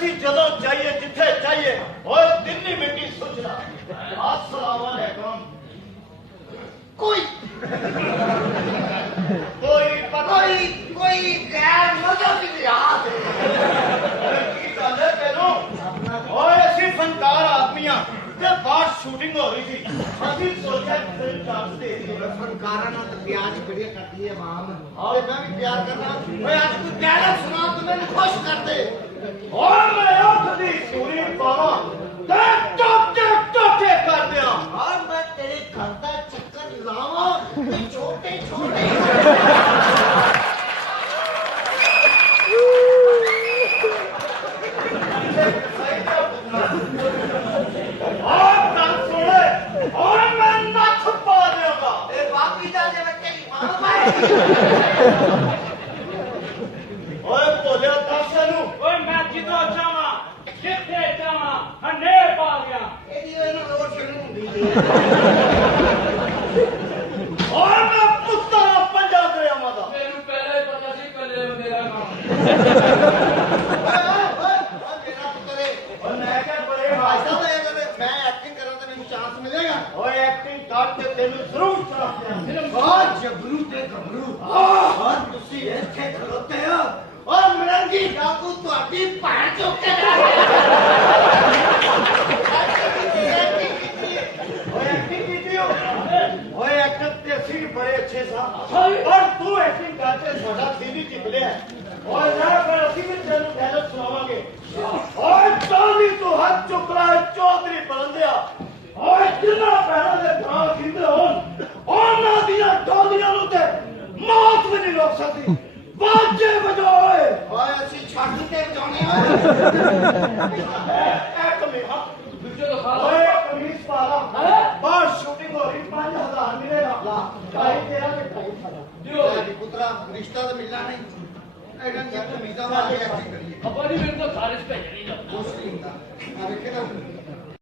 ਅਸੀਂ ਜਦੋਂ ਚਾਹੀਏ ਜਿੱਥੇ ਚਾਹੀਏ ਓਏ ਦਿੱਲੀ ਮਿੱਟੀ ਸੁਝਣਾ अस्सलाम वालेकुम कोई गैर मजहबी लिहाज की गल है तेनू ओए ਅਸੀਂ फनकार आदमी हां ते बाहर शूटिंग हो रही थी ਅਸੀਂ सोचा फिल्म चांस दे दिए फनकारा ना तो प्याज बढ़िया करती है माम और मैं भी प्यार करना ओए आज कोई डायलॉग सुना तो मैंने खुश कर दे और मैं उठदी सूरी पावा ते टोटे टोटे कर दिया और मैं तेरे घर का चक्कर लावा ते छोटे छोटे ओए बोलिया दस नू ओए मैं जिधरों जावा जिथे जावा हनेर पा गया एदी ओनू रोड शुरू हुंदी ओए मैं पुत्ता पंजा दरिया मादा मेनू पहले पता सी पहले मेरा नाम मेरा पुत्र है और मैं क्या बड़े भाई साहब मैं एक्टिंग करा तो मेनू चांस मिलेगा ओए एक्टिंग करते तेनू जरूर चांस देंगे बहुत जबरू ते गबरू और तुसी इत्थे खलोते हो और मरंगी डाकू ਤੁਹਾਡੀ ਭੈਣ ਚੁੱਕੇ ओए एक्टिंग कीती हो ओए एक्टर ते सीन बड़े अच्छे सा और तू एक्टिंग करते साडा सीधी टिप लिया और ना पर ਅਸੀਂ ਵੀ ਤੈਨੂੰ ਡਾਇਲੌਗ ਸੁਣਾਵਾਂਗੇ ओए चांदी तू हाथ चुक रहा है चौधरी बलंदिया ओए जिन्ना पैरों ਦੇ ਭਰਾ ਖਿੰਦੇ ਹੋਣ ਉਹਨਾਂ ਦੀਆਂ ਟੋਲੀਆਂ ਨੂੰ ਤੇ ਮੌਤ ਵੀ ਨਹੀਂ ਰੋਕ ਸਕਦੀ ਬਾਜੇ ਵਜਾਏ ਓਏ ਅਸੀਂ ਛਾਤੀ ਤੇ ਵਜਾਉਣੇ ਆ ਇੱਕ ਮਿੰਟ दूसरे तो खा लो ओए कमीज पा रहा बाहर शूटिंग हो रही 5000 मिलेगा ढाई तेरा के ढाई साढ़ा दियो ਜੀ ਪੁੱਤਰਾ ਰਿਸ਼ਤਾ ਤਾਂ ਮਿਲਣਾ ਨਹੀਂ ਇਹਨਾਂ ਦੀਆਂ ਕਮੀਜ਼ਾਂ ਵਾਲੀ ਐਕਟਿੰਗ ਕਰੀਏ अपनी मेरे को सारिश पे